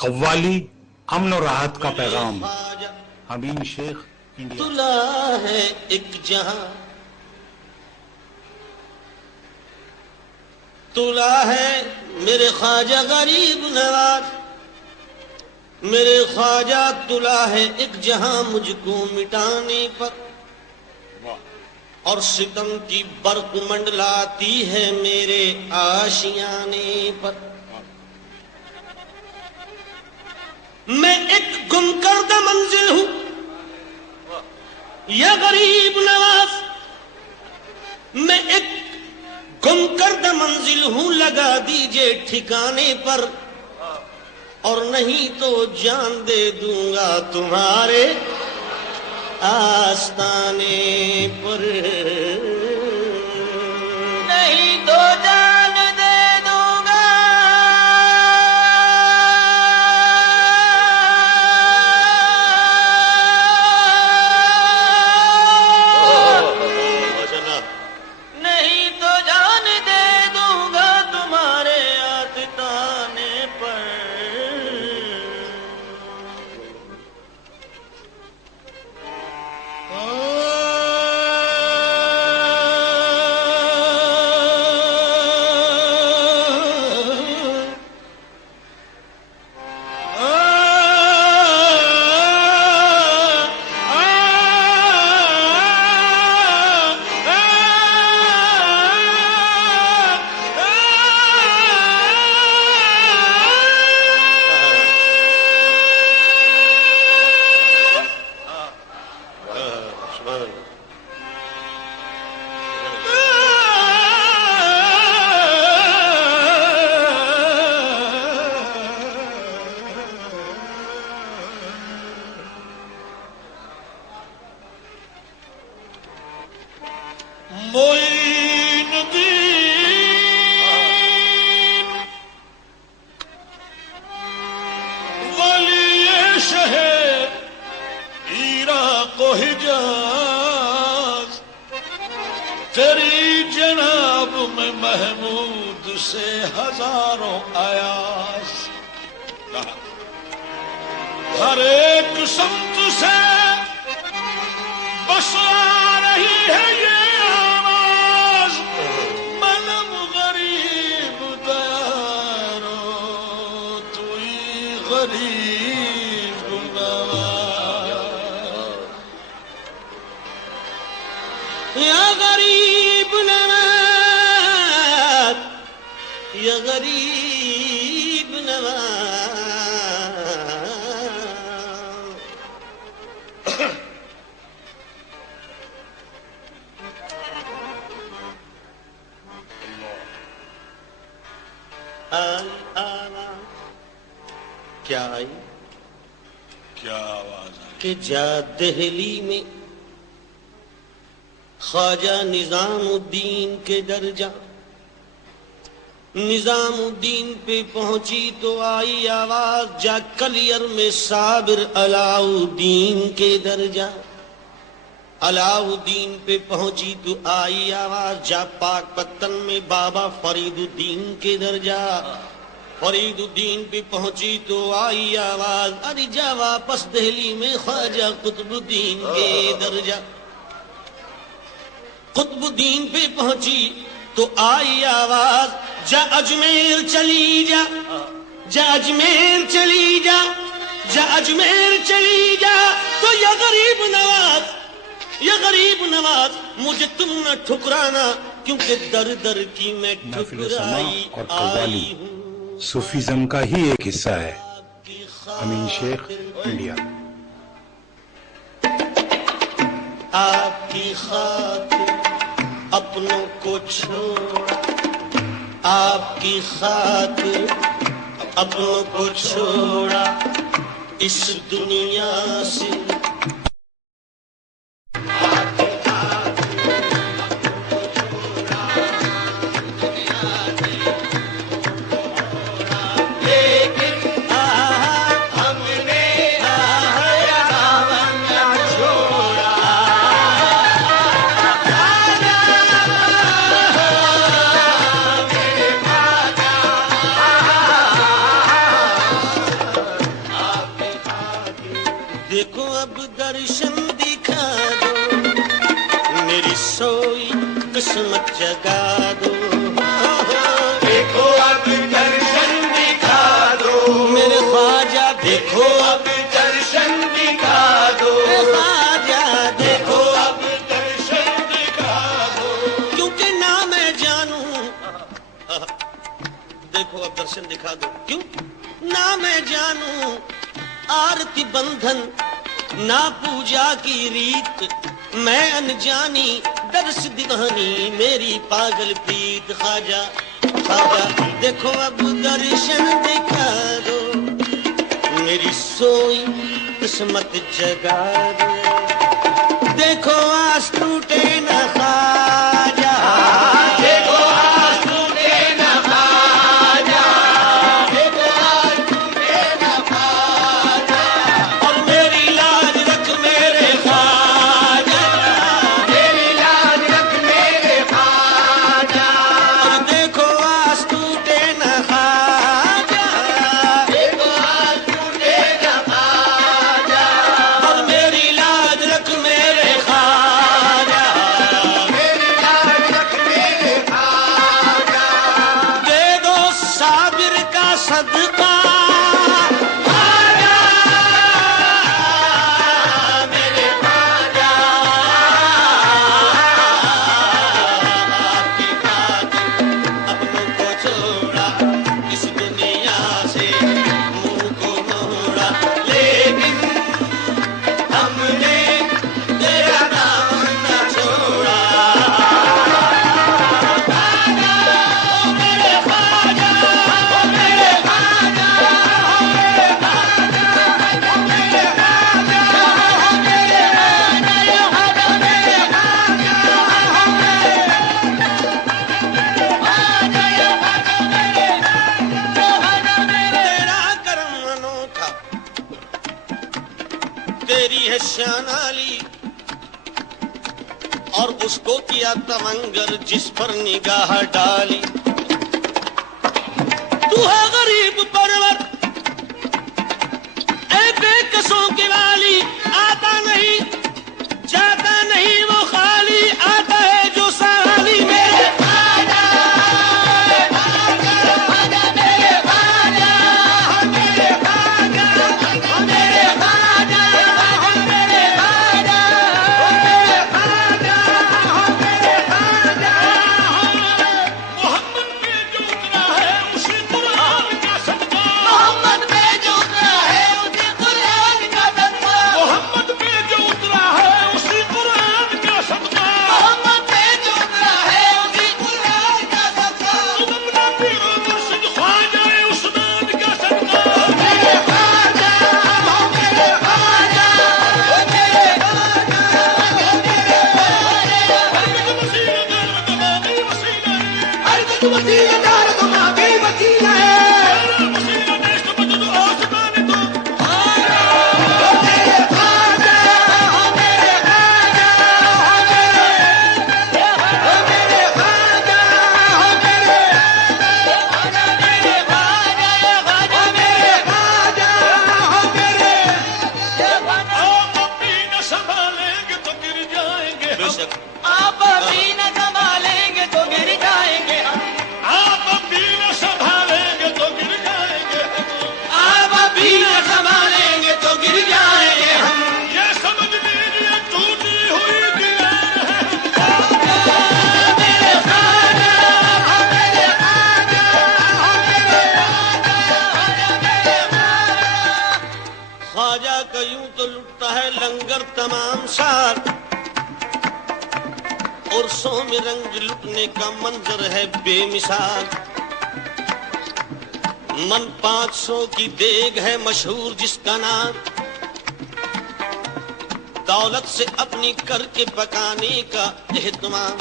قوالی امن و راحت کا پیغام. امین شیخ انڈیا. تلا ہے ایک جہاں، تلا ہے میرے خواجہ غریب نواز، میرے خواجہ تلا ہے ایک جہاں مجھ کو مٹانے پر، اور ستم کی برق منڈلاتی ہے میرے آشیانے پر. میں ایک گم کردہ منزل ہوں یا غریب نواز، میں ایک گم کردہ منزل ہوں، لگا دیجئے ٹھکانے پر، اور نہیں تو جان دے دوں گا تمہارے آستانے پر. نہیں تو جان دے دوں گا نہیں تو جان دے دوں گا تمہارے آستانے پر. معین الدین ولی شہر عراق و حجاز، تیری جناب میں محمود سے ہزاروں ایاز، ہر ایک سمت سے بس آ رہی ہے یہ یا غریب نواز، یا غریب نواز. کیا آئی؟ کیا آواز آئی کہ جا دہلی میں خواجہ نظام الدین کے درجہ، نظام الدین پہ پہنچی تو آئی آواز، جا کلیر میں صابر علاء الدین کے درجہ، علاء الدین پہ پہنچی تو آئی آواز، جا پاک پتن میں بابا فرید الدین کے درجہ، فرید الدین پہ پہنچی تو آئی آواز، ارے جا واپس دہلی میں خواجہ قطب الدین کے درجہ. قطب الدین پہ پہنچی تو آئی آواز، جا اجمیر چلی جا، جا اجمیر چلی جا، جا اجمیر چلی جا. تو یا غریب نواز، یا غریب نواز مجھے تم نہ ٹھکرانا، کیونکہ در در کی میں ٹھکرائی اور قوالی ہوں. صوفیزم کا ہی ایک حصہ ہے. امین شیخ انڈیا. آپ کی خاطر اپنوں کو چھوڑا، آپ کی خاطر اپنوں کو چھوڑا، اس دنیا سے اب درشن دکھا دو میری سوئی قسمت جگا دو دیکھو اب درشن دکھا دو میرے خواجہ دیکھو اب درشن دکھا دو خواجہ دیکھو اب درشن دکھا دو کیونکہ نہ میں جانوں دیکھو اب درشن دکھا دو کیوں نہ میں جانوں آرتی بندھن نہ پوجا کی ریت میں انجانی درس دیوانی میری پاگل پریت خواجہ خواجہ دیکھو اب درشن دکھا دو میری سوئی قسمت جگا دو دیکھو آس ٹوٹے نہ خواجہ دیکھو آج ٹوٹے نہ خواجہ دیکھو آج ٹوٹے نہ خواجہ اور میری لاج رکھ میرے خواجہ میری لاج رکھ میرے خواجہ اور دیکھو آس ٹوٹے نہ خواجہ دیکھو آج ٹوٹے نہ خواجہ اور میری لاج رکھ میرے خواجہ میری لاج رکھ میرے خواجہ دے دو صابر کا صدقہ میرے خواجہ آپ کی خاطر اپنوں کو چھوڑا اس دنیا سے منہ کو موڑا لیکن ہم نے تیرا نام نہ چھوڑا میرے خواجہ میرے خواجہ تیرا کرم انوکھا تیری ہے شان علی اور اس کو کیا تمنگر جس پر نگاہ ڈالی تو ہے غریب پرور اے بے کسوں کی والی آتا نہیں جاتا نہیں وہ خالی آتا ہے جو سالی میرے خواجہ میرے خواجہ میرے خواجہ میرے خواجہ میرے خواجہ میرے خواجہ میرے خواجہ میرے خواجہ محمد پہ جو اترا ہے اسی قرآن کا صدقہ محمد پہ جو اترا ہے اسی قرآن کا صدقہ محمد پہ جو اترا ہے اسی قرآن کا صدقہ محمد پہ جو اترا ہے اسی قرآن کا صدقہ تم اپنا پیر و مرشد خواجہ عثمان کا صدقہ میرے خواجہ میرے خواجہ میرے وسیلہ دار تمہاری وسیلہ ہے وسیلہ دیش مجد آسمان تو میرے خواجہ میرے خواجہ میرے خواجہ میرے آپ اپنی نہ سنبھالیں گے تو گر جائیں گے بے ہم شک آپ ابھی نہ سنبھالیں گے تو گر جائیں گے ہم آپ اپنی نہ سنبھالیں گے تو گر جائیں گے ہم آپ ابھی نہ سنبھالیں گے تو گر جائیں گے ہم یہ سمجھ لیجیے ٹوٹی ہوئی دیوار ہے ہم میرے خواجہ میرے خواجہ خواجہ کا یوں تو لٹتا ہے لنگر تمام سال اور سو میں رنگ لٹنے کا منظر ہے بے مثال من 500 کی دیگ ہے مشہور جس کا نام دولت سے اپنی کر کے پکانے کا اہتمام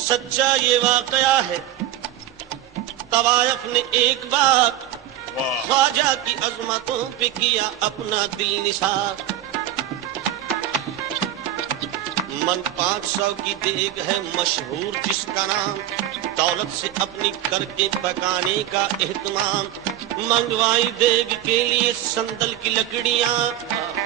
سچا یہ واقعہ ہے طوائف نے ایک بار خواجہ کی عظمتوں پہ کیا اپنا دل نثار من 500 کی دیگ ہے مشہور جس کا نام دولت عورت سے اپنی کر کے پکانے کا اہتمام، منگوائی دیگ کے لیے سندل کی لکڑیاں،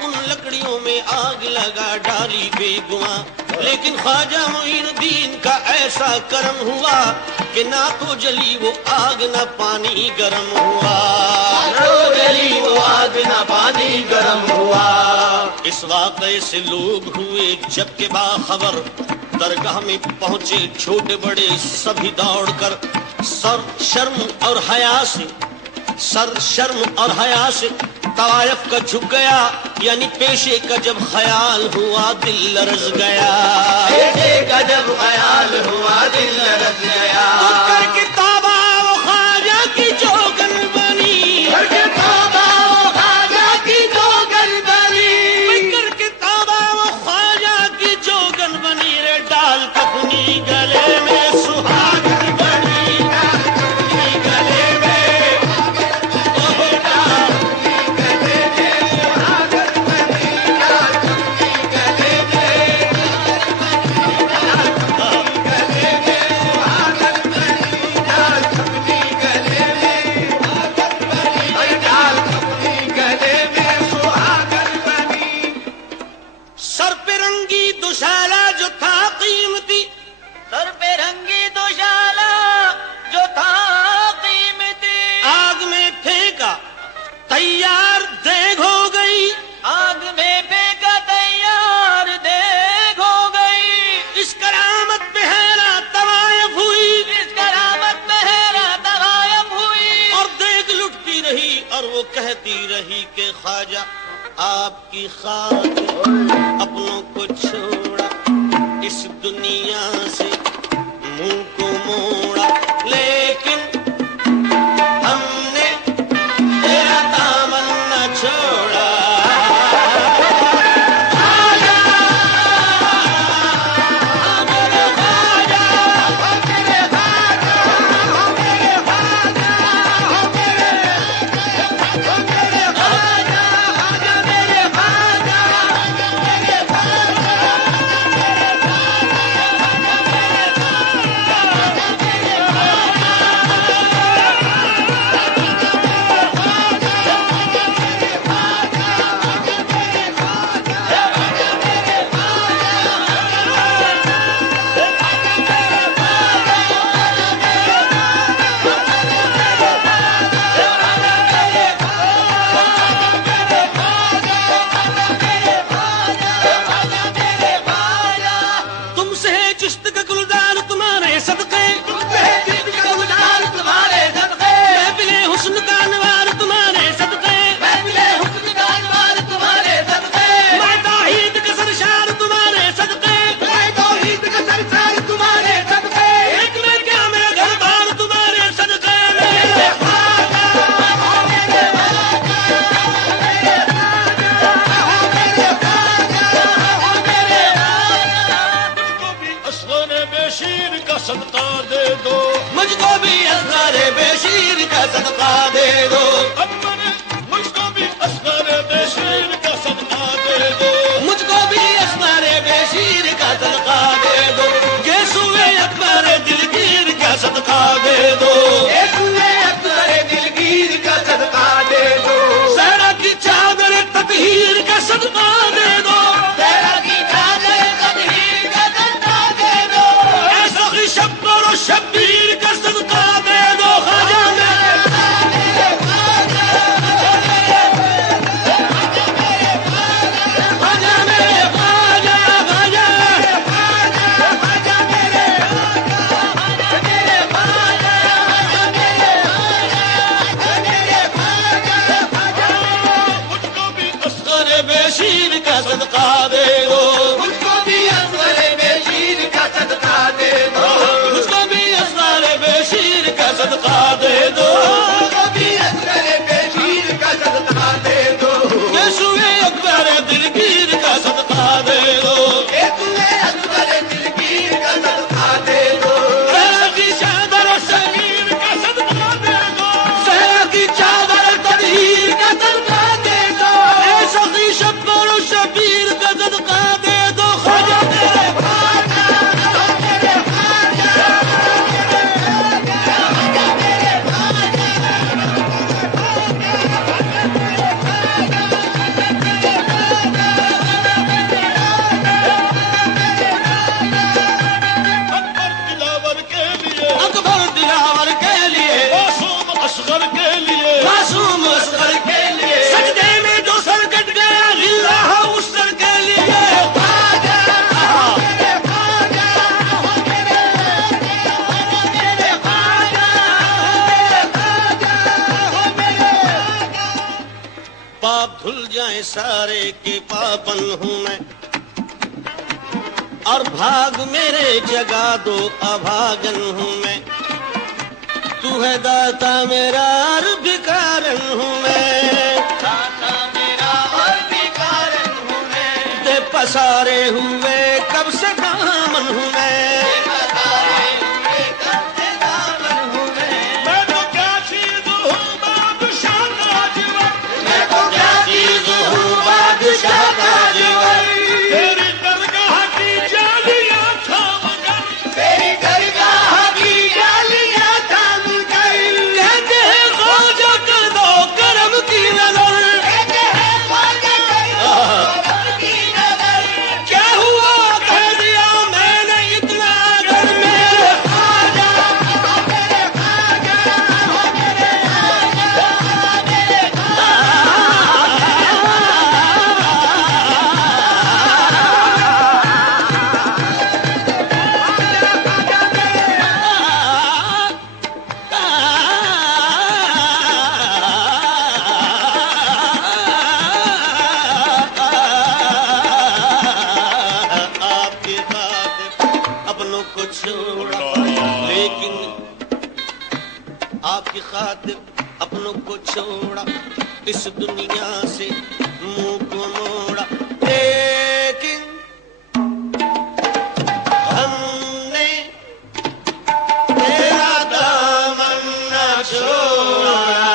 ان لکڑیوں میں آگ لگا ڈالی بے گواں، لیکن خواجہ معین الدین کا ایسا کرم ہوا کہ نہ تو جلی وہ آگ نہ پانی گرم ہوا، نہ تو جلی وہ آگ نہ پانی گرم ہوا۔ اس واقعے سے لوگ ہوئے جب کہ باخبر، درگاہ میں پہنچے چھوٹے بڑے سبھی دوڑ کر، سر شرم اور حیا سے طوائف کا جھک گیا، یعنی پیشے کا جب خیال ہوا دل لرز گیا، پیشے کا جب خیال ہوا دل لرز گیا۔ کر کے توبہ وہ خواجہ کی جوگن بنی، کر کے توبہ وہ خواجہ کی جوگن بنی، کر کے توبہ وہ خواجہ کی جوگن بنی، رے ڈال کفنی گلے میں سہاگن بنی، ڈال کفنی گلے میں، اوہ ڈال گلے میں سہاگن بنی، ڈال کفنی گلے میں، گلے میں سہاگن بنی، ڈال کفنی گلے میں، ڈال کفنی گلے میں سہاگن بنی۔ سر پہ رنگی دوشالہ جو تھا قیمتی، سر پہ رنگی دوشالہ جو تھا قیمتی، آگ میں پھینکا تیار دیگ ہو گئی، آگ میں پھینکا تیار دیگ ہو گئی، اس کرامت پہ حیرت طوائف ہوئی، اس کرامت میں حیرت غائب ہوئی، اور دیگ لٹتی رہی اور وہ کہتی رہی کہ خواجہ آپ کی خاطر اپنوں کو چھوڑا، اس دنیا سے منہ کو موڑا، لیکن ہم نے تیرا دامن نہ چھوڑا، تم سے ہے چشت کا گلزار تمہارے صدقے، تمہارے صدقے، محفل حسن کا انوار تمہارے صدقے، محفل حسن کا انوار تمہارے صدقے، میں توحید کا سرشار تمہارے صدقے، میں توحید کا سرشار تمہارے صدقے، ایک میں کیا میرا گھر بار تمہارے صدقے، میرے بشیر کا صدقہ دے دو، مجھ کو بھی اصغر بشیر کا صدقہ دے دو، مجھ کو بھی اصغر بشیر کا صدقہ دے دو، مجھ کو بھی اصغر بشیر کا صدقہ دے دو، یسوع اکبر دلگیر کا صدقہ دے دو، اکبر دلگیر کا صدقہ دے دو، زہرا کی چادر تطہیر کا صدقہ دے دو، تیرا کی چادر تطہیر کا صدقہ دے دو، اے سخی شبر و شبیر دھل جائیں سارے کے پابند ہوں میں، اور بھاگ میرے جگا دو ابھاگن ہوں میں، تو ہے داتا میرا اور بھکارن ہوں میں، داتا میرا اور بھکارن ہوں میں، دے پسارے ہوئے کب سے دامن ہوں میں، بتائے ہوئے کب سے دامن ہوں میں، میں تو کیا چیز ہوں بادشاہ تاجور، میں تو کیا چیز ہوں بادشاہ تاجور، تیری درگاہ کی جالیاں تھام کر، تیری درگاہ کی جالیاں تھام کر، کہتے ہیں خواجہ کر دو کرم کی نظر، کہتے ہیں خواجہ کر دو کرم کی نظر، کیا ہوا کہہ دیا میں نے اتنا در میرے خواجہ، میرے خواجہ، میرے خواجہ، میرے آپ کے خاطر اپنوں کو چھوڑا، لیکن آپ کی خاطر اپنوں کو چھوڑا، اس دنیا سے منہ کو موڑا، لیکن ہم نے تیرا دامن نہ چھوڑا،